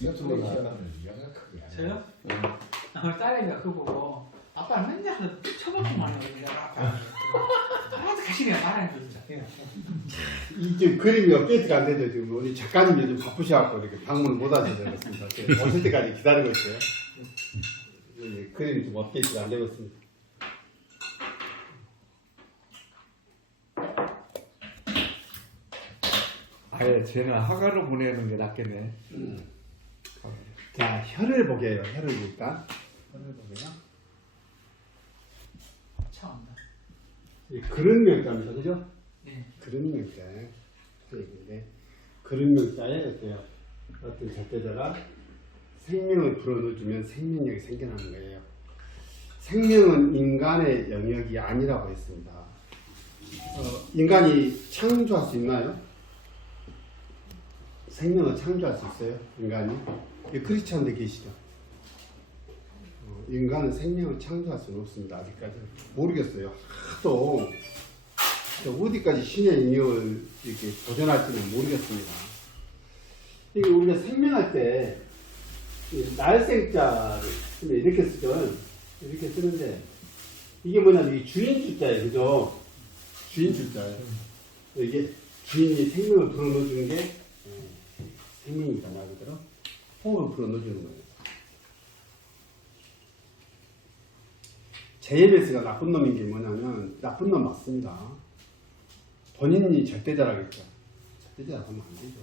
유튜브 나가면 영악하게 안 저요? 오늘 딸애가 그거 보고 아빠는 맨날 그 쳐박기만 하고 아빠 아주 가시게 말하는 거 진짜. 이게 그림이 업데이트가 안 되죠. 지금 우리 작가님이 좀 바쁘셔갖고 이렇게 방문을 못 하셔서 그렇습니다. 오실 때까지 기다리고 있어요. 그림이 좀 업데이트가 안 되고 있습니다. 아예 쟤는 화가로 보내는 게 낫겠네. 자, 혀를 보게요. 혀를 일단. 혀를 보게요. 참다. 그런 명자입니다. 그죠? 네. 그런 명자. 얘기인데, 그런 명자에 어때요? 어떤 절대자가 생명을 불어넣어주면 생명력이 생겨나는 거예요. 생명은 인간의 영역이 아니라고 했습니다. 인간이 창조할 수 있나요? 생명을 창조할 수 있어요? 인간이? 크리스찬들 계시죠? 인간은 생명을 창조할 수는 없습니다. 아직까지 모르겠어요. 하도 어디까지 신의 능력을 이렇게 도전할지는 모르겠습니다. 이게 우리가 생명할 때 날생자를 이렇게 쓰죠. 이렇게 쓰는데 이게 뭐냐면 이게 주인 주자예요. 그죠? 주인 주자예요. 이게 주인이 생명을 불어넣어주는 게 생명이다 말 그대로 호흡을 불어넣어주는 거예요. JMS가 나쁜 놈인 게 뭐냐면 나쁜 놈 맞습니다. 본인이 절대자라겠죠. 절대자라고 하면 안 되죠.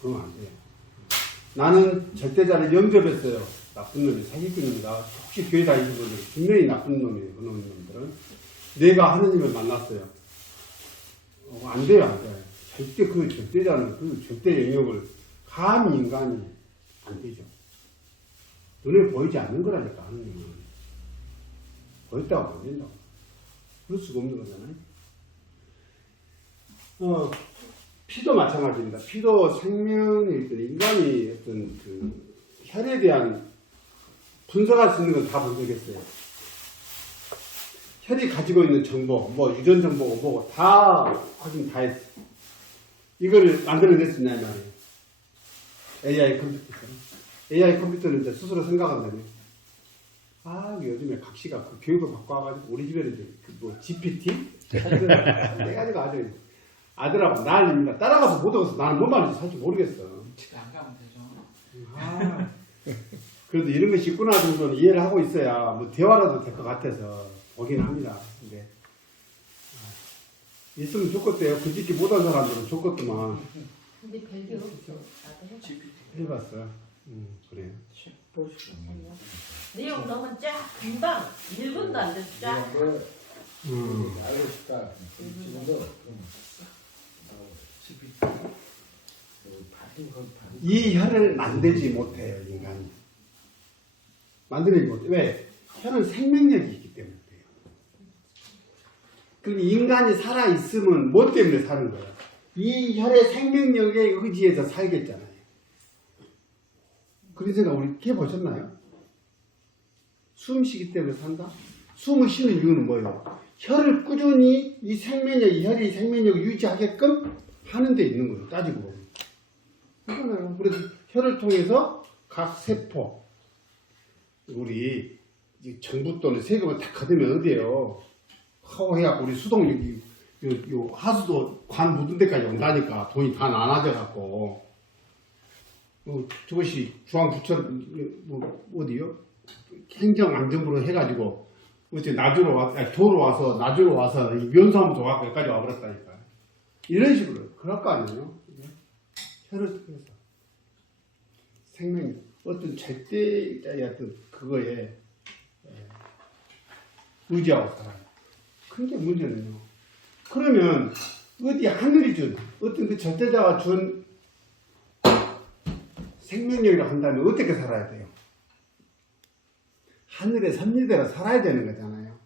그러면 안 돼요. 나는 절대자를 영접했어요. 나쁜 놈이 사기꾼입니다. 혹시 교회 다니시는 분들은 분명히 나쁜 놈이에요. 그런 놈들은. 내가 하느님을 만났어요. 안 돼요, 안 돼요. 절대 그 절대자는 그 절대 영역을 감히 인간이 안 되죠. 눈에 보이지 않는 거라니까, 하느님은. 보였다고 안 된다고. 그럴 수가 없는 거잖아요. 피도 마찬가지입니다. 피도 생명일 때 인간이 어떤 그 혈에 대한 분석할 수 있는 건 다 분석했어요. 혈이 가지고 있는 정보, 뭐 유전 정보고 뭐고 다 확인 다 했어. 이거를 만들어냈었냐 말이에요. AI 컴퓨터처럼. AI 컴퓨터는 이제 스스로 생각한다며. 요즘에 각시가 그 교육을 받고 와가지고 우리 집에는 이제 그 GPT 해가지고 아주 아들하고 난립니다. 따라가서 못 오고서 나는 뭔 말인지 사실 모르겠어. 집에 안 가면 되죠. 그래도 이런 것이 있구나 정도는 이해를 하고 있어야 뭐 대화라도 될 것 같아서 보긴 합니다. 근데 있으면 좋겠대요. 그 짓기 못한 사람들은 좋겠더만. 근데 별게 없죠. 해봤어요. 그래요. 내용 너무 쫙 금방 1분도 안 돼서 쫙. 알고 싶다. 지금도 이 혀를 만들지 못해요, 인간이. 만들지 못해. 왜? 혀는 생명력이 있기 때문에 그래요. 그럼 인간이 살아있으면 뭐 때문에 사는 거예요? 이 혈의 생명력에 의지해서 살겠잖아요. 그런 생각 우리 해보셨나요? 숨 쉬기 때문에 산다? 숨을 쉬는 이유는 뭐예요? 혈을 꾸준히 이 생명력, 혈이 생명력을 유지하게끔 하는 데 있는 거예요. 따지고 보면. 그러잖아요. 그래서 혈을 통해서 각 세포, 우리 정부 또는 세금을 다 거두면 어디에요? 해갖고 우리 수동 요 하수도 관 묻은 데까지 온다니까 돈이 다 나눠져갖고 저것이 중앙부처 어디요? 행정안전부로 해가지고 어째 도로 와서 나주로 와서 면사무소 갖고 여기까지 와버렸다니까. 이런 식으로 그럴 거 아니에요? 혈을 통해서 생명 어떤 절대자의 어떤 그거에 의지하고 살아요. 그게 문제는요. 그러면 어디 하늘이 준 어떤 그 절대자가 준 생명력이라고 한다면 어떻게 살아야 돼요? 하늘의 섭리대로 살아야 되는 거잖아요.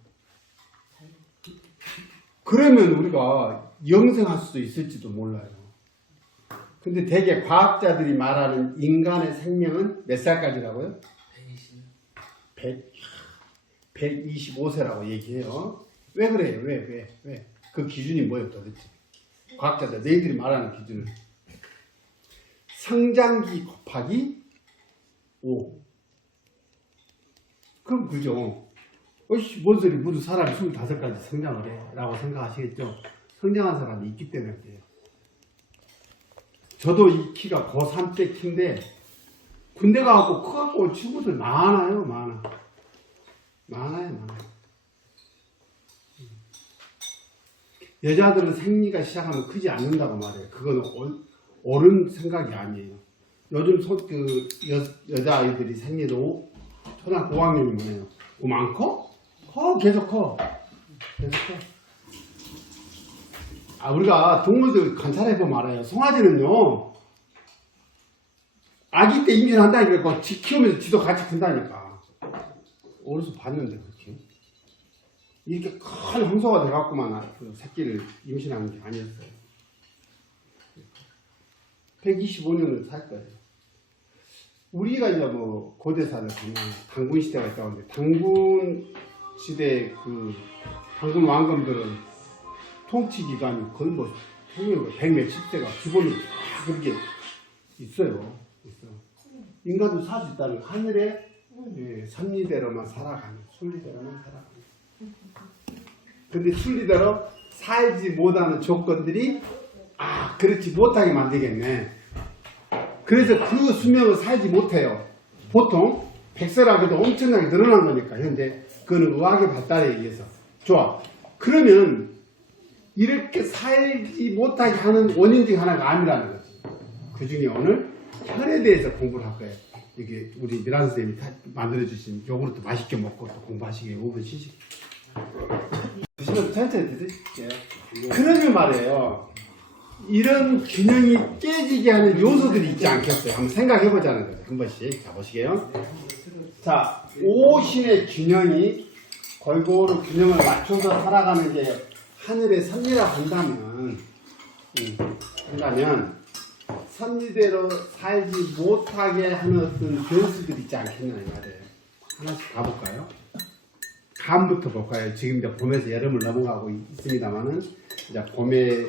그러면 우리가 영생할 수도 있을지도 몰라요. 근데 대개 과학자들이 말하는 인간의 생명은 몇 살까지라고요? 125세라고 얘기해요. 왜 그래요? 왜? 그 기준이 뭐예요 도대체? 과학자들, 너희들이 말하는 기준은? 성장기 곱하기 5. 그럼 그죠? 어이씨, 뭔 소리, 무슨 사람이 25까지 성장을 해? 라고 생각하시겠죠? 성장한 사람이 있기 때문에 그래요. 저도 이 키가 고3 때 키인데, 군대 가갖고 커갖고 온 친구들 많아요, 많아요. 여자들은 생리가 시작하면 크지 않는다고 말해요. 그건 옳은 생각이 아니에요. 요즘 여자아이들이 생리도 초등학교 5학년이 뭐예요? 안 커? 계속 커. 우리가 동물들 관찰해보면 알아요. 송아지는요, 아기 때 임신한다니까, 지 키우면서 지도 같이 큰다니까. 어디서 봤는데, 그렇게. 이렇게 큰 황소가 돼갖고만 그 새끼를 임신하는 게 아니었어요. 125년을 살 거예요. 우리가 이제 뭐 고대사를 보면 당군 시대가 있다고 하는데, 당군 시대 그 당군 왕검들은 통치 기간이 거의 뭐 100몇십 세가 기본으로 다 그렇게 있어요. 인간도 살 수 있다는 하늘의 선리대로만 살아가는, 순리대로만 살아가는. 근데 순리대로 살지 못하는 조건들이 그렇지 못하게 만들겠네. 그래서 그 수명을 살지 못해요. 보통 100세라 해도 엄청나게 늘어난 거니까 현재 그거는 의학의 발달에 의해서. 좋아. 그러면 이렇게 살지 못하게 하는 원인 중 하나가 암이라는 거지. 그 중에 오늘 혈에 대해서 공부를 할 거예요. 이게 우리 미란 선생님이 만들어주신 요구르트 맛있게 먹고 또 공부하시게 5분 쉬시게. 드시면 천천히 드실게요. 그러면 말이에요. 이런 균형이 깨지게 하는 요소들이 있지 않겠어요? 한번 생각해 보자는 거죠. 한 번씩. 자, 보시게요. 자, 오신의 균형이 골고루 균형을 맞춰서 살아가는 게 하늘의 선리라 한다면, 선리대로 살지 못하게 하는 어떤 변수들이 있지 않겠냐 이 말이에요. 하나씩 가볼까요? 감부터 볼까요? 지금 이제 봄에서 여름을 넘어가고 있습니다만은 이제 봄에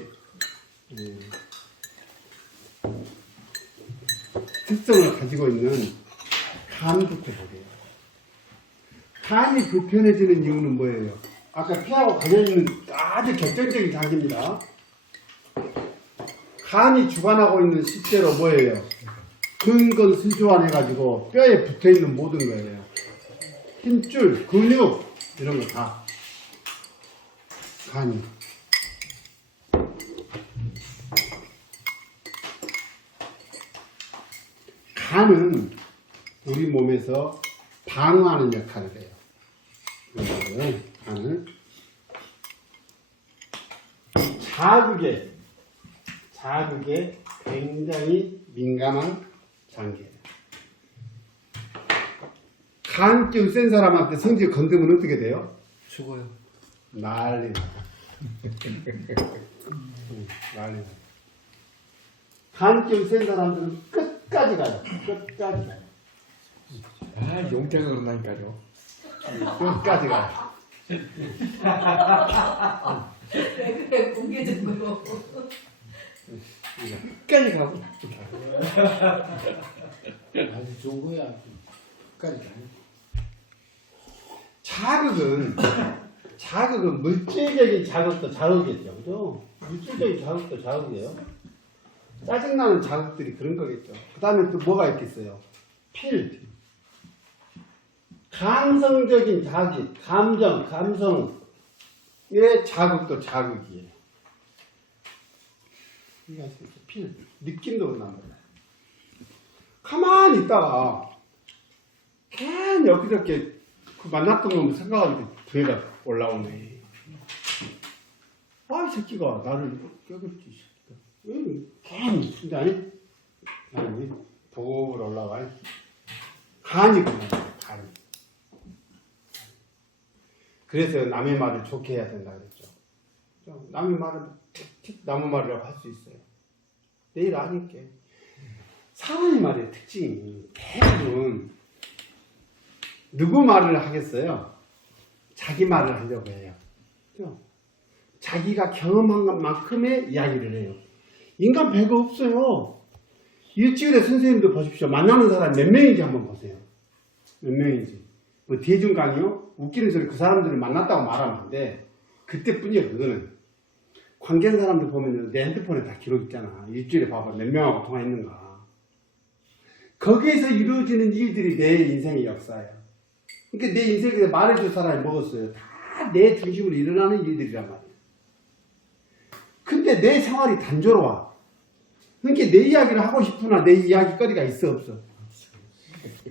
특성을 가지고 있는 간부터 보게요. 간이 불편해지는 이유는 뭐예요? 아까 폐하고 관련있는 아주 결정적인 장기입니다. 간이 주관하고 있는 실제로 뭐예요? 근건슬주환해가지고 뼈에 붙어있는 모든 거예요. 힘줄, 근육 이런 거 다 간이. 간은 우리 몸에서 방어하는 역할을 해요. 간은 자극에 굉장히 민감한 장기예요. 간기운 센 사람한테 성질 건드면 어떻게 돼요? 죽어요. 난리 나요. 난리 나요. 간기운 센 사람들은 끝까지 가요. 끝까지 가요. 용태가 그런다니까요. 끝까지 가요. 왜 그래 공개적으로. 끝까지 가고. 아주 좋은 거야. 끝까지 가는. 자극은 물질적인 자극도 자극이겠죠. 그죠? 물질적인 자극도 자극이에요. 짜증나는 자극들이 그런 거겠죠. 그 다음에 또 뭐가 있겠어요? 필. 감성적인 자극, 감성의 자극도 자극이에요. 필. 느낌도 그런단 말이에요. 가만히 있다가 괜히 엊그저께 그 만났던 놈을 생각하니까 부해가 올라오네. 이 새끼가 나를 껴들지. 괜히 순간에 아니 보글 올라와. 간이구나. 간. 그래서 남의 말을 좋게 해야 된다 그랬죠. 남의 말을 남의 말이라고 할 수 있어요. 내일 아니께. 사람의 말의 특징이 대부분 누구 말을 하겠어요? 자기 말을 하려고 해요. 그렇죠? 자기가 경험한 것만큼의 이야기를 해요. 인간 별거 없어요. 일주일에 선생님도 보십시오. 만나는 사람 몇 명인지 한번 보세요. 몇 명인지. 뭐 대중 강의요? 웃기는 소리 그 사람들을 만났다고 말하면 안 돼. 그때뿐이야 그거는. 관계하는 사람들 보면 내 핸드폰에 다 기록 있잖아. 일주일에 봐봐 몇 명하고 통화했는가. 거기에서 이루어지는 일들이 내 인생의 역사예요. 그러니까 내 인생에서 말해줄 사람이 먹었어요. 다 내 중심으로 일어나는 일들이란 말이에요. 근데 내 생활이 단조로워. 그러니까 내 이야기를 하고 싶으나 내 이야기거리가 있어 없어?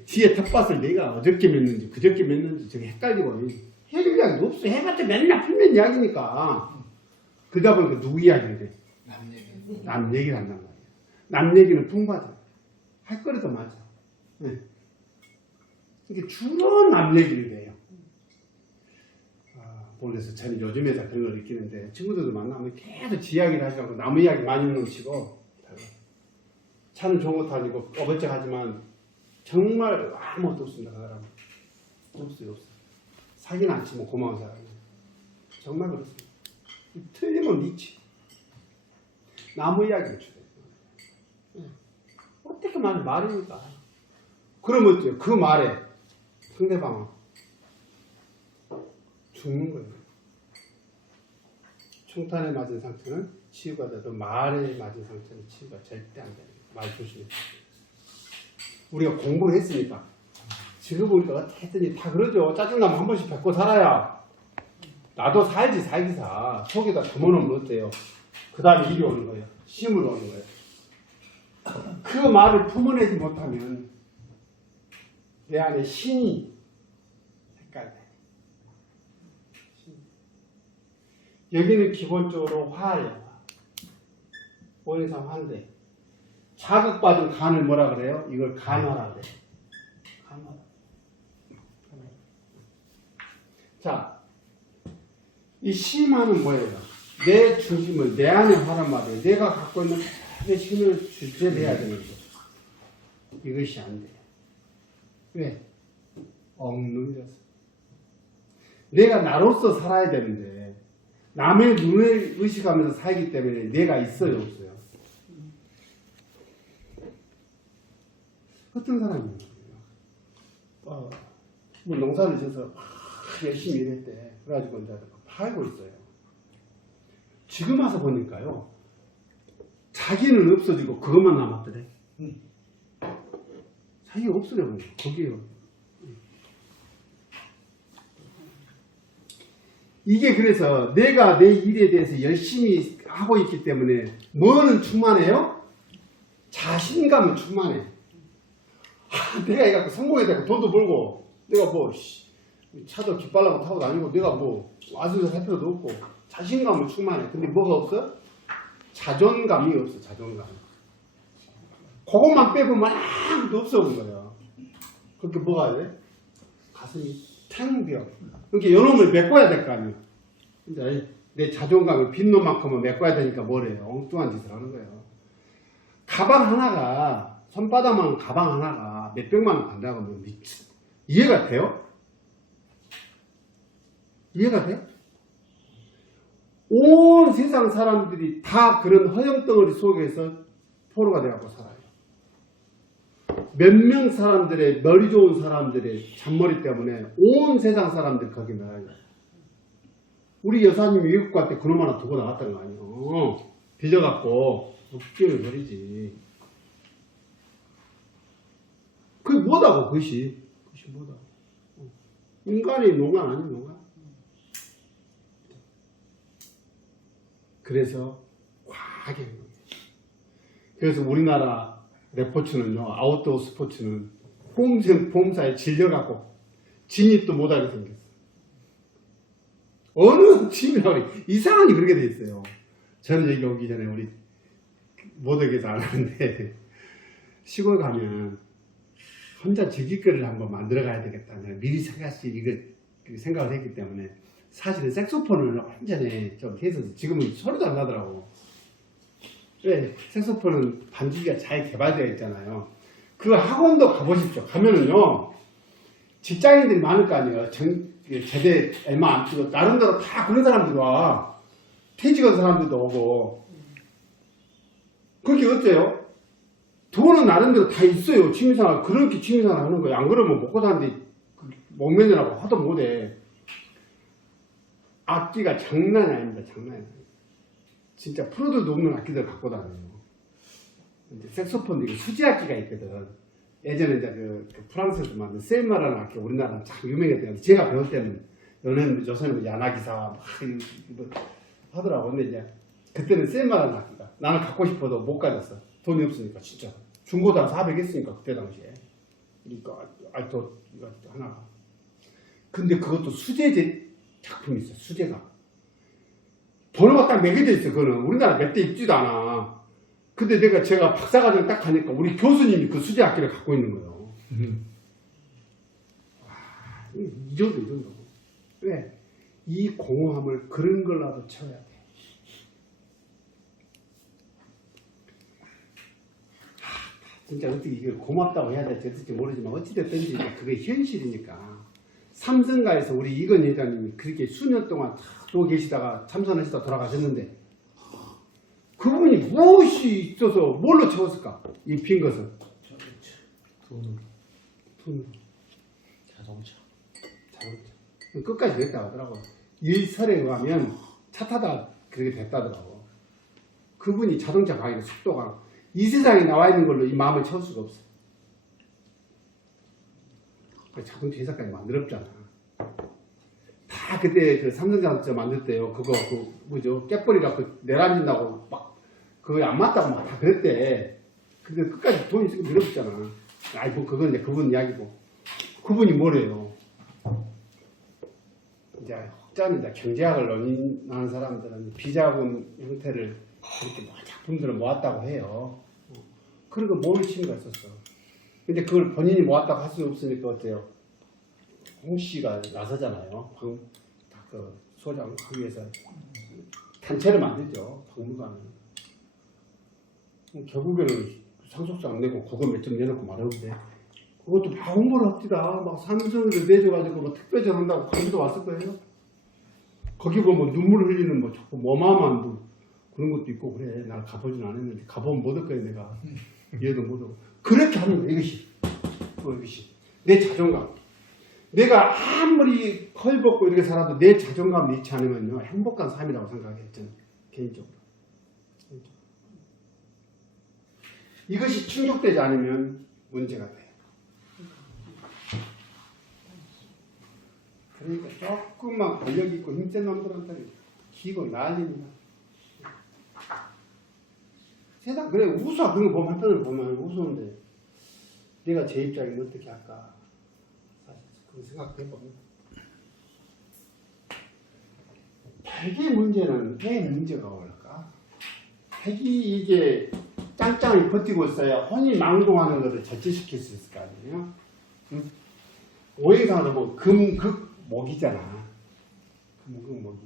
뒤에 텃밭을 내가 어저께 맸는지 그저께 맸는지 저게 헷갈리고 해줄 이야기도 없어. 해봤자 맨날 풀면 이야기니까. 그러다 보니까 누구 이야기를 해? 남 얘기. 남 얘기를 한단 말이야. 남 얘기는 풍부하잖아. 할 거리도 맞아. 네. 이게 주로 남 얘기를 해요. 그래서 저는 요즘에 다 그런 걸 느끼는데 친구들도 만나면 계속 지 이야기를 하시고 남 이야기 많이 넘치고 차는 좋은 거 타지고 어벌쩍하지만 정말 아무것도 없습니다. 그 사람은. 없어요. 사기는 안 치면 고마운 사람이에요. 정말 그렇습니다. 틀리면 니치. 나무 이야기를 주세요. 어떻게 말입니까? 그러면 어때요? 그 말에 상대방은 죽는 거예요. 총탄에 맞은 상처는 치유가 돼도 말에 맞은 상처는 치유가 절대 안 돼요. 말 조심해. 우리가 공부를 했으니까 지금 우리가 어떻게 했더니 다 그러죠. 짜증나면 한 번씩 뱉고 살아야 나도 살지 살기사. 속에다 담아놓으면 어때요? 그 다음에 일이 오는 거예요. 시험을 오는 거예요. 그 말을 품어내지 못하면 내 안에 신이 헷갈려. 여기는 기본적으로 화예요. 원인상 화인데 자극받은 간을 뭐라 그래요? 이걸 간화라 그래요. 간화. 자, 이 심화는 뭐예요? 내 중심을 내 안에 하란 말이에요. 내가 갖고 있는 내 힘을 주체해야 되는 거죠. 이것이 안 돼요. 왜? 억눌려서. 내가 나로서 살아야 되는데 남의 눈을 의식하면서 살기 때문에 내가 있어요, 없어요? 어떤 사람이에요? 뭐 농사를 져서 열심히 일했대. 그래가지고 이제 팔고 있어요. 지금 와서 보니까요, 자기는 없어지고 그것만 남았더래. 자기가 없으려고 거기에요. 이게 그래서 내가 내 일에 대해서 열심히 하고 있기 때문에 뭐는 충만해요? 자신감은 충만해. 내가 이거 성공해야 되고 돈도 벌고 내가 뭐 차도 깃발라고 타고 다니고 내가 뭐 아주서 살 필요도 없고 자신감은 충만해. 근데 뭐가 없어? 자존감이 없어. 자존감. 그것만 빼고 아무것도 없어 본 거예요. 그렇게 뭐가 돼? 가슴이 탕 비어. 그러니까 요놈을 메꿔야 될 거 아니에요. 근데 내 자존감을 빈 놈만큼은 메꿔야 되니까 뭐래요? 엉뚱한 짓을 하는 거예요. 가방 하나가, 손바닥만 가방 하나가 몇백만 원 간다고 하면 이해가 돼요? 이해가 돼? 온 세상 사람들이 다 그런 허영덩어리 속에서 포로가 돼갖고 살아요. 몇 명 사람들의 머리 좋은 사람들의 잔머리 때문에 온 세상 사람들 거기 나가요. 우리 여사님이 외국 갈 때 그놈 하나 두고 나갔다는 거 아니에요. 빚어갖고 웃기는 소리지. 그게 뭐다고 그것이 뭐다고. 인간이 농간 아니면 농간. 그래서 과하게 그래서 우리나라 레포츠는요, 아웃도어 스포츠는 폼사에 질려갖고 진입도 못하게 생겼어. 어느 팀이라고 이상하게 그렇게 돼 있어요. 저는 여기 오기 전에 우리 모덕에서 안 하는데 시골 가면 혼자 즐길거리를 한번 만들어 가야 되겠다. 내가 미리 생각을 했기 때문에 사실은 색소폰을 완전히 좀 해서 지금은 소리도 안 나더라고. 왜? 색소폰은 반주기가 잘 개발되어 있잖아요. 그 학원도 가보십시오. 가면은요, 직장인들이 많을 거 아니에요. 제대 얼마 안 쓰고, 나름대로 다 그런 사람들이 와. 퇴직한 사람들도 오고. 그게 어때요? 돈은 나름대로 다 있어요. 취미생활. 그렇게 취미생활 하는 거예요. 안 그러면 먹고 사는데 목매느라고 하도 못해. 악기가 장난이 아닙니다. 장난이 아니에요. 진짜 프로들도 없는 악기들 갖고 다녀요. 이제 색소폰도 이게 수지 악기가 있거든. 예전에 이제 그 프랑스에서 만든 셀마라는 악기가 우리나라는 참 유명했대요. 제가 배울 때는 요새는 야나기사와 막 뭐 하더라고. 근데 이제 그때는 셀마라는 악기가 나는 갖고 싶어도 못 가졌어. 돈이 없으니까 진짜. 중고도 한 400 했으니까 그때 당시에. 그러니까 알토 이거 하나가. 근데 그것도 수제제 작품이 있어. 수제가. 번호가 딱 매겨져 있어. 그거는 우리나라 몇 대 입지도 않아. 근데 제가 박사과정 딱 가니까 우리 교수님이 그 수제 악기를 갖고 있는 거예요. 와, 이 정도. 왜? 이 공허함을 그런 걸라도 채워야 돼. 진짜 어떻게 이걸 고맙다고 해야 될지 어떨지 모르지만 어찌됐든지 그게 현실이니까. 삼성가에서 우리 이건 회장님이 그렇게 수년 동안 또 계시다가 참선하시다 돌아가셨는데 그분이 무엇이 있어서 뭘로 채웠을까? 이 빈 것을. 돈으로. 자동차. 끝까지 됐다고 하더라고요. 일설에 의하면 차 타다 그렇게 됐다더라고. 그분이 자동차 가격 속도가 이 세상에 나와 있는 걸로 이 마음을 채울 수가 없어. 자동차 회사까지 만들었잖아. 다 그때 그 삼성자동차 만들 때요. 그거 뭐죠? 깨뿌리가 내려앉는다고 막 그거 안 맞다고 막 다 그랬대. 근데 끝까지 돈이 있으면 밀어붙잖아. 아이 뭐 그건 이제 그분 이야기고. 그분이 뭐래요? 이제 혹자는 이제 경제학을 논의하는 사람들은 비자금 형태를 그렇게 작품들을 모았다고 해요. 그리고 모을 취미가 있었어. 근데 그걸 본인이 모았다고 할 수 없으니까 어때요? 홍 씨가 나서잖아요. 그 소장 하기 위해서 단체를 만들죠. 박물관을. 결국에는 상속세 안 내고 그거 몇 점 내놓고 말하는데 그것도 막 홍보를 합디다. 막 삼성을 내줘가지고 뭐 특별전 한다고 강의도 왔을 거예요. 거기 보면 눈물 흘리는 뭐 자꾸 어마어마한 뭐 그런 것도 있고 그래. 난 가보진 않았는데 가보면 못 올 거야 내가. 얘도 못 오고. 그렇게 하는 거야 이것이. 이것이. 내 자존감. 내가 아무리 헐벗고 이렇게 살아도 내 자존감 잃지 않으면요 행복한 삶이라고 생각해요. 저는 개인적으로. 이것이 충족되지 않으면 문제가 돼요. 그러니까 조금만 권력 있고 힘센 놈들한테는 기고 난립니다. 세상 그래 웃어. 그런 거 보면 한편으로 보면 웃었는데 내가 제 입장이면 어떻게 할까 사실 그런 생각해보면 핵의 문제는 왜 문제가 올까? 핵이 이게 짱짱이 버티고 있어야 혼이 망동하는 것을 절제시킬 수 있을 거 아니에요? 응? 오행상으로 뭐 금극목이잖아. 금극목이.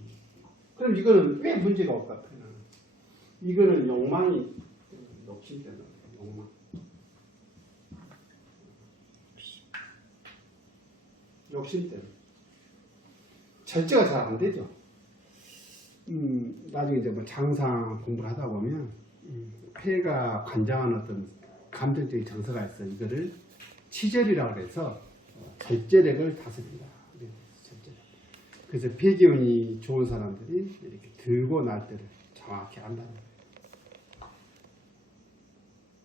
그럼 이거는 왜 문제가 올까? 이거는 욕망이 욕심 때문에 욕망. 욕심 때문에. 절제가 잘 안 되죠. 나중에 이제 뭐 장상 공부를 하다 보면 폐가 관장한 어떤 감정적인 정서가 있어. 이거를 치절이라고 해서 절제력을 다스린다. 절제력. 그래서 폐기운이 좋은 사람들이 이렇게 들고 날 때를 정확히 안다는 거예요.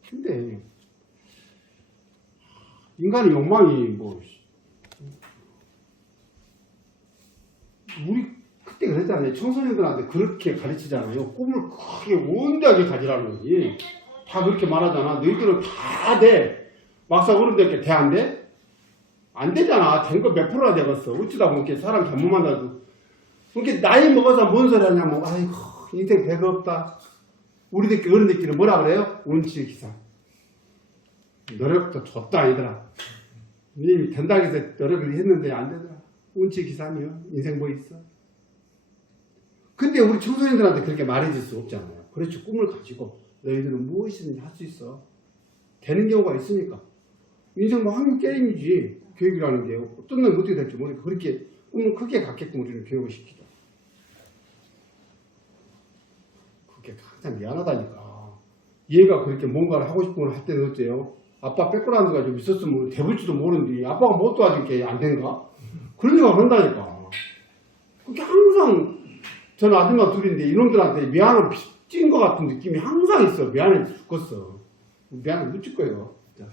근데 인간의 욕망이 뭐 우리 그때 그랬잖아요. 청소년들한테 그렇게 가르치잖아요. 꿈을 크게 원대하게 가지라는 거지. 다 그렇게 말하잖아. 너희들은 다 돼. 막상 어른들께 돼 안 돼? 안 되잖아. 된 거 몇 프로나 되겠어. 어쩌다 보니까 사람 잘못 만나도. 그렇게 나이 먹어서 뭔 소리 하냐면 아이고 인생 배가 없다. 우리들끼리 어른들끼리 뭐라 그래요? 운치 기사. 노력도 줬다 아니더라. 이미 된다고 해서 노력을 했는데 안 되더라. 운치 기사며 인생 뭐 있어? 근데 우리 청소년들한테 그렇게 말해줄 수 없잖아요. 그렇지 꿈을 가지고 너희들은 무엇이든지 할 수 있어. 되는 경우가 있으니까. 인생 뭐 한국 게임이지. 교육이라는 게 어떤 놈이 어떻게 될지 모르니까 그렇게 꿈을 크게 갖게끔 우리는 교육을 시키죠. 그게 항상 미안하다니까. 얘가 그렇게 뭔가를 하고 싶은 걸 할 때는 어째요? 아빠 백그라운드가 좀 있었으면 대볼지도 모르는데 아빠가 못 도와준 게 안 된가? 그런 생각을 한다니까. 그게 항상 저는 아줌마 둘인데 이놈들한테 미안을 빚진 것 같은 느낌이 항상 있어. 미안해 죽겠어. 미안해 못 줄 거예요. 진짜.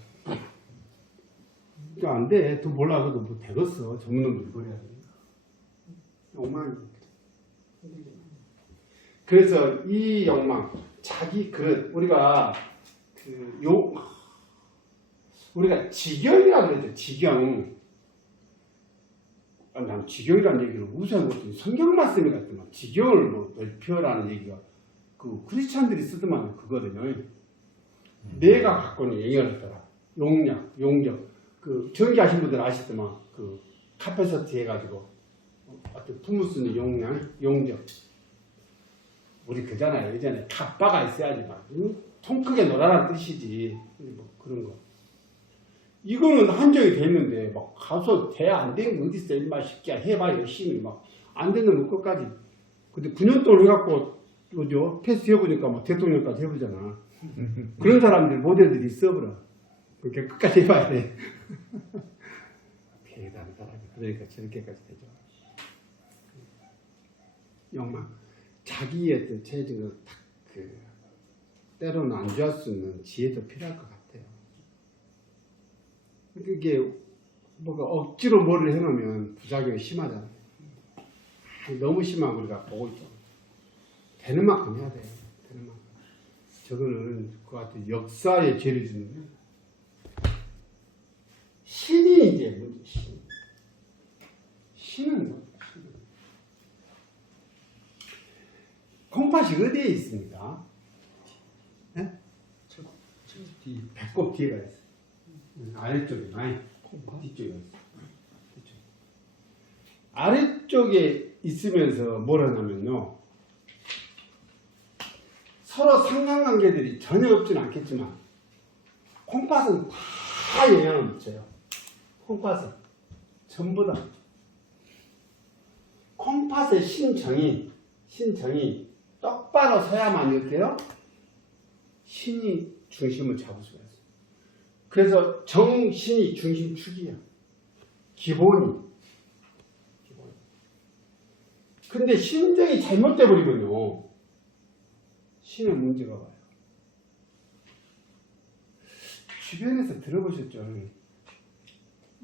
그러니까 안 돼. 돈 벌려고 뭐 되겠어. 전문놈들이 그래야 돼. 엉망이. 그래서 이 욕망, 자기 그릇, 우리가 우리가 지경이라고 그러죠. 지경. 난 지경이라는 얘기를 우선 성경 말씀이 같더만 지경을 뭐 넓혀라는 얘기가 그 크리스찬들이 쓰더만 그거든요. 내가 갖고 있는 영역이더라. 용력. 그 전기하신 분들 아시더만 그 카페서티 해가지고 어떤 품을 수 있는 용력. 우리 그잖아요. 예전에 갑바가 있어야지 막 통 크게 놀아라는 뜻이지. 뭐 그런 거. 이거는 한정이 돼 있는데 막 가서 대 안 된 게 어딨어. 일마 쉽게 해봐 열심히 막 안 되는 거 끝까지. 근데 9년 동안 해갖고 뭐죠? 패스 해보니까 막 대통령까지 해보잖아. 그런 사람들 모델들이 있어버려. 그렇게 끝까지 해봐야 돼. 대단한 사람이. 그러니까 저렇게까지 되죠. 욕망. 자기의 또 체질을 딱 때로는 안 좋아할 수 있는 지혜도 필요할 것 같아요. 그게 뭐가 억지로 뭐를 해놓으면 부작용이 심하잖아요. 너무 심하고 우리가 보고 있죠. 되는 만큼 해야 돼요. 되는 만큼. 저거는 그 같은 역사에 죄를 짓는 거예요. 신이 이제 문제. 신은 뭐예요? 콩팥이 어디에 있습니까? 네? 배꼽 뒤에가 있어요. 아래쪽에, 뒤쪽에 있어요. 아래쪽에 있으면서 뭘 하냐면요. 서로 상관관계들이 전혀 없지는 않겠지만, 콩팥은 다 영향을 미쳐요. 콩팥은. 전부 다. 콩팥의 신정이 똑바로 서야만 이렇게요. 신이 중심을 잡을 수가 있어요. 그래서 정신이 중심축이야. 기본이. 근데 신정이 잘못돼 버리면요. 신의 문제가 와요. 주변에서 들어보셨죠?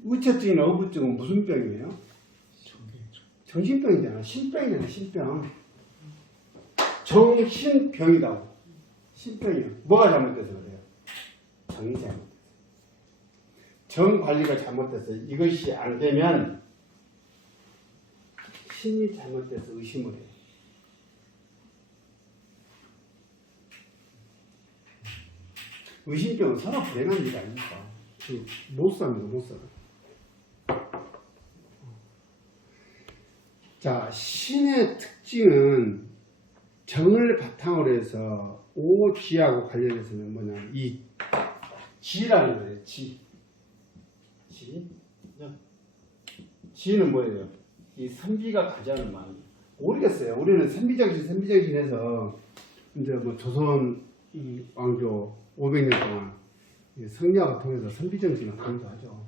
우체증이나 어부증은 무슨 병이에요? 정신병이잖아. 신병이잖아. 신병. 정신병이다. 신병이야. 뭐가 잘못돼서 그래요? 정이 잘못돼서. 정 관리가 잘못돼서 이것이 안 되면 신이 잘못돼서 의심을 해요. 의심병은 서로 불행한 일 아닙니까? 못 삽니다. 못 살아. 자, 신의 특징은 정을 바탕으로 해서 오지하고 관련해서는 뭐냐, 이 지라는 거예요. 지는 뭐예요? 이 선비가 가져가는 마음. 모르겠어요. 우리는 선비정신 해서 이제 뭐 조선 왕조 500년 동안 성리학을 통해서 선비정신을 강조하죠.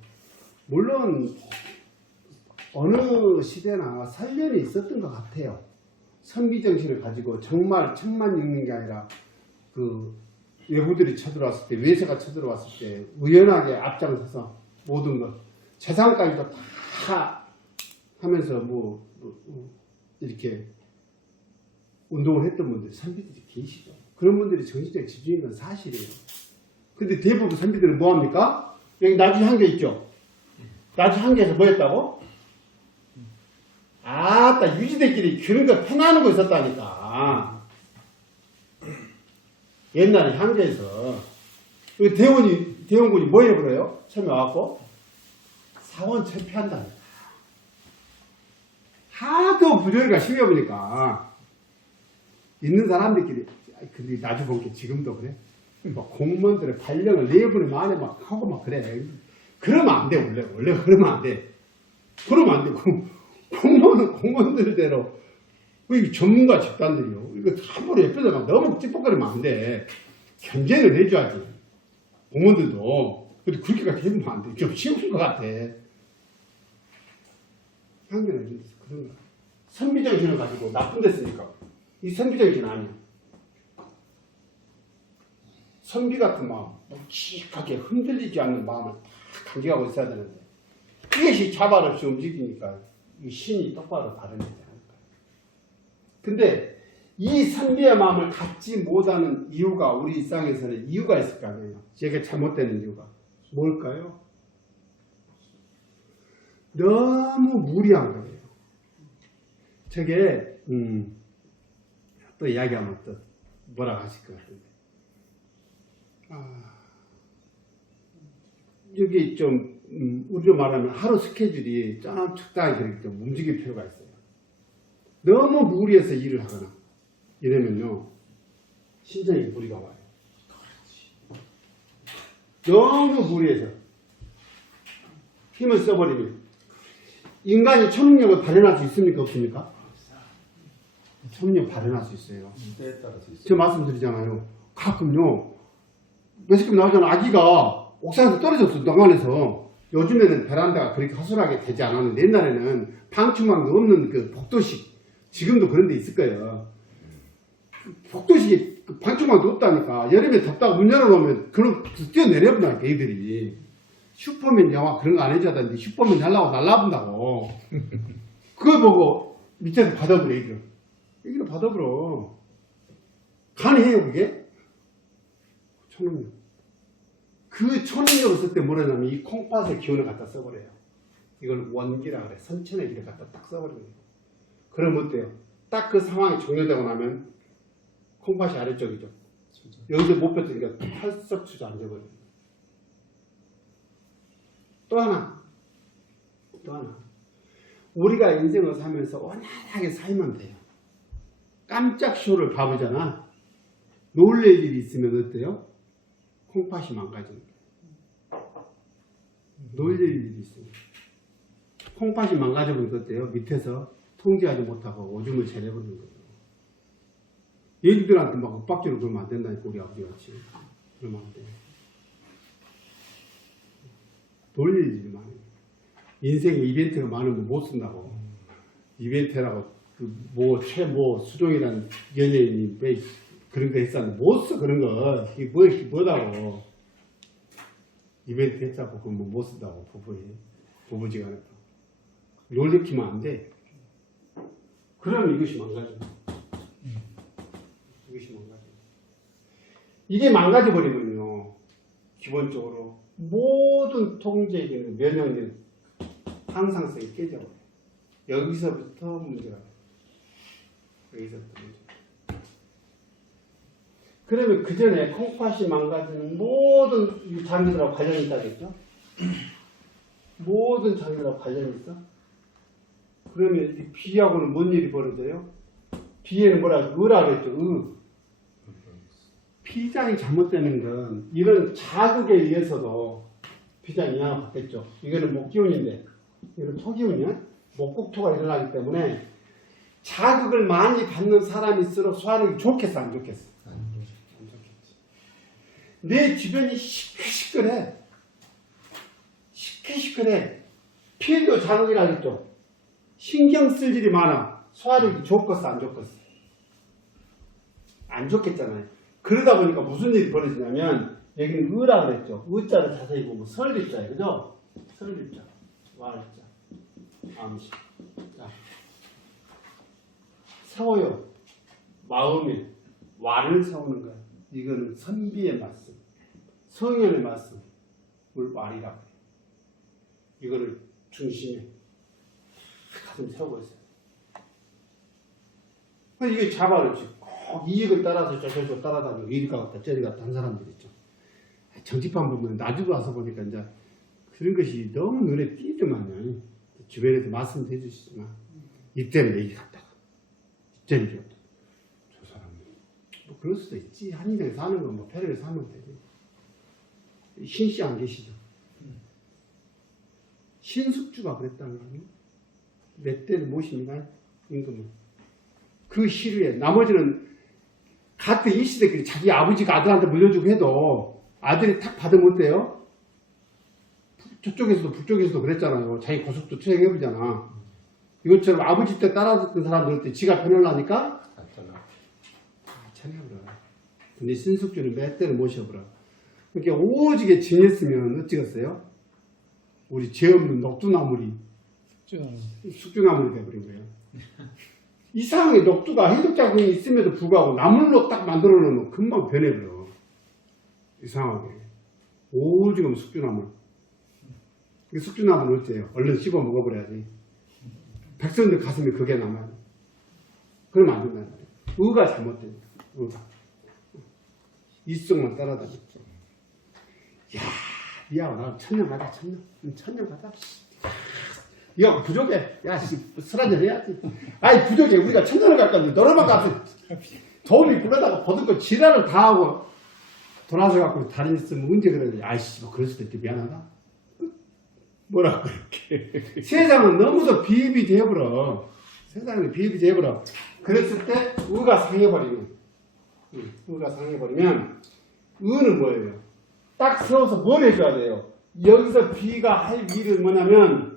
물론 어느 시대나 설련이 있었던 것 같아요. 선비정신을 가지고 정말 책만 읽는 게 아니라 그 외부들이 쳐들어왔을 때, 외세가 쳐들어왔을 때 우연하게 앞장서서 모든 것 재산까지도 다 하면서 뭐 이렇게 운동을 했던 분들이 선비들이 계시죠. 그런 분들이 정신적 지주인 건 사실이에요. 근데 대부분 선비들은 뭐합니까? 여기 나주 한개 있죠. 나주 한개에서 뭐 했다고? 아따 유지들끼리 그런 거 편하는 거 있었다니까. 옛날에 한계에서 대원군이 뭐 해버려요? 처음에 와갖고 사원 철폐한다니까. 하도 부조리가 심해보니까 있는 사람들끼리, 근데 나중 본 게 지금도 그래? 막 공무원들의 발령을 내부를 만에 막 하고 막 그래. 그러면 안 돼, 원래 그러면 안 돼. 그러면 안 돼. 공무원들대로, 이거 전문가 집단들이요. 이거 함부로 옆에서 막 너무 찌뻑거리면 안 돼. 견제는 해줘야지. 부모들도. 근데 그렇게까지 해보면 안 돼. 좀 쉬운 것 같아. 한겨는 이런 데서 그런 거야. 선비정신을 가지고 나쁜 데 쓰니까. 이 선비정신 아니야. 선비 같은 마음, 묵직하게 흔들리지 않는 마음을 다 간직하고 있어야 되는데, 이것이 자발 없이 움직이니까 이 신이 똑바로 발현되지 않을까. 근데 이 선비의 마음을 갖지 못하는 이유가 우리 일상에서는 이유가 있을 거 아니에요. 제가 잘못되는 이유가 뭘까요? 너무 무리한 거예요. 저게 또 이야기하면 또 뭐라고 하실 것 같은데, 여기 좀 우리로 말하면 하루 스케줄이 좀 적당히 그렇게 좀 움직일 필요가 있어요. 너무 무리해서 일을 하거나 이러면요 신장에 무리가 와요. 너무 무리해서 힘을 써버리면 인간이 초능력을 발현할 수 있습니까? 없습니까? 초능력 발현할 수 있어요. 때에 따라서 있어요. 제가 말씀드리잖아요. 가끔요 몇십 나오잖아. 아기가 옥상에서 떨어졌어. 난간에서. 요즘에는 베란다가 그렇게 허술하게 되지 않았는데 옛날에는 방충망도 없는 그 복도식, 지금도 그런 데 있을 거예요. 복도식에 방충망도 없다니까. 여름에 덥다고 문 열어놓으면 그런 뛰어내려본다니까 애들이. 슈퍼맨 영화 그런 거 안 해줘야되는데 슈퍼맨 하려고 날라본다고. 그걸 보고 밑에서 받아버려 애기를. 애기를 받아버려. 가능해요 그게? 초능력. 그 초능력을 쓸 때 뭐라냐면 이 콩팥의 기운을 갖다 써버려요. 이걸 원기라 그래. 선천의 기를 갖다 딱 써버려요. 그러면 어때요? 딱 그 상황이 종료되고 나면 콩팥이 아래쪽이죠. 여기서 못 뱉으니까 털썩 주저앉아버려요. 또 하나. 우리가 인생을 살면서 원활하게 살면 돼요. 깜짝 쇼를 봐보잖아. 놀랄 일이 있으면 어때요? 콩팥이 망가지는 거예요. 놀랄 일이 있어요. 콩팥이 망가져버리면 어때요? 밑에서 통제하지 못하고 오줌을 재내버리는 거예요. 얘들한테 막 윽박지로 그러면 안 된다니까, 우리 아버지 같이. 그러면 안 돼요. 놀랄 일이 많아요. 인생에 이벤트가 많으면 못 쓴다고. 이벤트라고, 최모 수종이라는 연예인이 왜 그런 거 했었는데 못 써, 그런 거. 이게 뭐다고. 이벤트 했다고 그건 못 쓴다고, 부부지간에. 놀래키면 안 돼. 그러면 이것이 망가져. 이것이 망가져. 이게 망가져버리면요, 기본적으로 모든 통제기능, 면역력, 항상성이 깨져버려요. 여기서부터 문제가 돼요. 여기서부터 문제가. 그러면 그 전에 콩팥이 망가지는 모든 장기들하고 관련이 있다겠죠? 모든 장기들하고 관련이 있어? 그러면 이 비하고는 뭔 일이 벌어져요? 비에는 의라 그랬죠? 피장이 잘못되는 건 이런 자극에 의해서도 피장이 이하가 바뀌었죠. 이거는 목기운인데 이건 토기운이야. 목국토가 일어나기 때문에 자극을 많이 받는 사람일수록 소화력이 좋겠어, 안 좋겠어? 안 좋겠지. 내 주변이 시끌시끌해. 시끌시끌해. 피해도 자극이라 그랬죠. 신경 쓸 일이 많아. 소화력이 좋겠어, 안 좋겠어? 안 좋겠잖아요. 그러다 보니까 무슨 일이 벌어지냐면 여기는 의라 그랬죠. 의자를 자세히 보면 설립자예요. 그죠? 설립자. 와일자. 암시. 자. 세워요. 마음에 와를 세우는 거야. 이거는 선비의 말씀. 성현의 말씀. 을 와리라고 해요. 이거를 중심에 가슴 세우고 있어요. 이게 자발을지 꼭 이익을 따라서 저쪽으로 따라다니고 이리 갔다 저리 갔다 한 사람들 있죠. 정치판 보면 나중에 와서 보니까 이제 그런 것이 너무 눈에 띄더만요. 주변에서 말씀도 해주시지만 이때는 얘기 갔다가 이때는 이렇게 갔다가 저 사람은 뭐 그럴 수도 있지. 한 인생 사는 건 뭐 편하게 살면 되지. 신씨 안 계시죠? 신숙주가 그랬다는 거 아니에요? 몇 대를 모십니까? 임금은. 그 시류에 나머지는 같은 이 시대끼리 자기 아버지가 아들한테 물려주고 해도 아들이 탁 받으면 어때요? 저쪽에서도 북쪽에서도 그랬잖아요. 자기 고속도 투쟁해보잖아. 이것처럼 아버지 때 따라듣던 사람들 때 지가 편하려니까 맞잖아. 참여버려. 근데 신숙주는 몇 대를 모셔버려. 그러니까 오지게 징했으면 어찌겠어요? 우리 죄 없는 녹두나물이 숙주나물이 돼버린 거예요. 이상하게 녹두가 해독작용이 있음에도 불구하고 나물로 딱 만들어 놓으면 금방 변해버려. 이상하게. 오지금 숙주나물. 숙주나물은 어째요? 얼른 씹어 먹어버려야지. 백성들 가슴에 그게 남아요. 그러면 안 된다는 거예요. 의가 잘못됩니다. 의가. 이성만 따라다녔죠. 야, 니하고 나랑 천년 가자, 천년. 천년 가자. 이거 부족해. 야, 술 한잔 해야지. 아이, 부족해. 우리가 천년을 갈 건데, 너네만 가서 도움이 불러다가 버듣고 지랄을 다 하고 돌아서 갖고 다리 있으면 언제 그러지? 아이씨, 뭐 그럴 수도 있지. 미안하다. 뭐라고 그렇게. 세상은 너무도 비입이 되어버려. 세상은 비입이 되어버려. 그랬을 때, 의가 상해버리면, 의가 상해버리면, 의는 뭐예요? 딱 세워서 뭘 해줘야 돼요? 여기서 비가 할 일은 뭐냐면,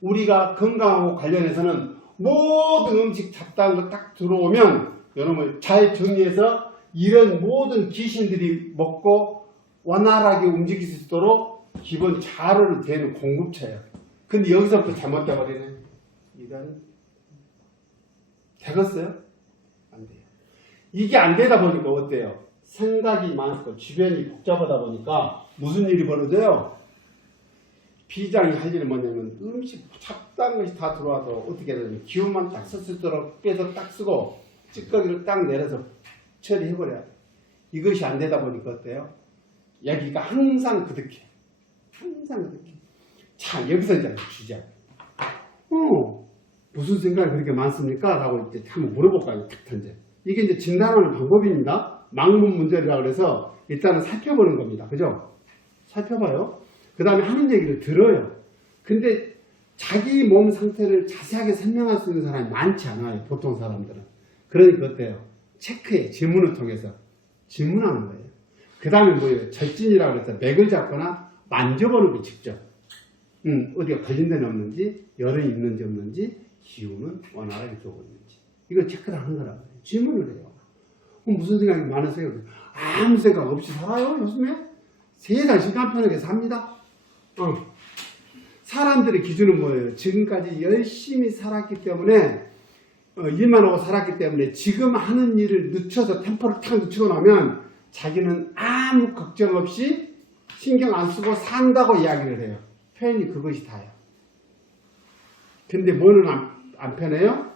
우리가 건강하고 관련해서는 모든 음식 잡다한 거 딱 들어오면 여러분 잘 정리해서 이런 모든 귀신들이 먹고 원활하게 움직일 수 있도록 기본 자료를 대는 공급처예요. 근데 여기서부터 잘못돼 버리네. 이건 되겠어요? 안 돼요. 이게 안 되다 보니까 어때요? 생각이 많고 주변이 복잡하다 보니까 무슨 일이 벌어져요? 비장이 할 일은 뭐냐면 음식 잡다한 것이 다 들어와도 어떻게 되냐면 기운만 딱 썼을 때로 빼서 딱 쓰고 찌꺼기를 딱 내려서 처리해버려야 돼. 이것이 안 되다 보니까 어때요? 여기가 항상 그득해. 항상 그득해. 자, 여기서 이제 주자. 무슨 생각이 그렇게 많습니까? 라고 이제 한번 물어볼까요? 탁 던져. 이게 이제 진단하는 방법입니다. 망문 문제라고 그래서 일단은 살펴보는 겁니다. 그죠? 살펴봐요. 그 다음에 하는 얘기를 들어요. 근데 자기 몸 상태를 자세하게 설명할 수 있는 사람이 많지 않아요. 보통 사람들은. 그러니까 어때요? 체크해. 질문을 통해서. 질문하는 거예요. 그 다음에 뭐예요? 절진이라고 해서 맥을 잡거나 만져보는 게 직접. 어디가 걸린 데는 없는지, 열이 있는지 없는지, 기운은 원활하게 들어오고 있는지. 이걸 체크를 하는 거라고 해요. 질문을 해요. 그럼 무슨 생각이 많으세요? 아무 생각 없이 살아요, 요즘에? 세상 시간 편하게 삽니다. 사람들의 기준은 뭐예요? 지금까지 열심히 살았기 때문에 일만 하고 살았기 때문에 지금 하는 일을 늦춰서 템포를 탁 늦추고 나면 자기는 아무 걱정 없이 신경 안 쓰고 산다고 이야기를 해요. 표현이 그것이 다예요. 근데 뭐는 안 편해요?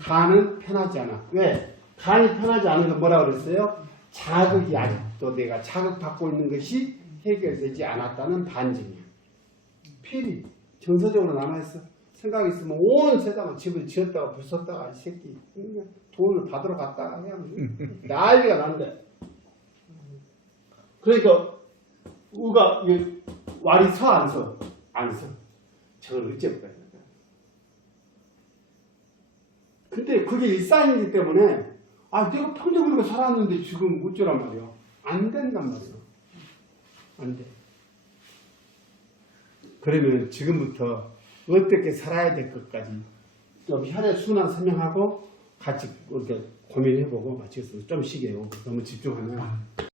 간은 편하지 않아. 왜? 간이 편하지 않은 건 뭐라고 그랬어요? 자극이 아직도 내가 자극받고 있는 것이 해결되지 않았다는 반증이야. 필히 정서적으로 남아있어. 생각이 있으면 온 세상을 집을 지었다가 부쉈다가 이 새끼 돈을 받으러 갔다가 그냥 난리가 난대. 그러니까 우가 왈이 서 안 서? 안 서. 저걸 어째볼까요? 근데 그게 일상이기 때문에 내가 평생 그렇게 살았는데 지금 어쩌란 말이야. 안 된단 말이야. 안 돼. 그러면 지금부터 어떻게 살아야 될 것까지 좀 혈액순환 설명하고 같이 이렇게 고민해보고 마치겠습니다. 좀 쉬게요. 너무 집중하면.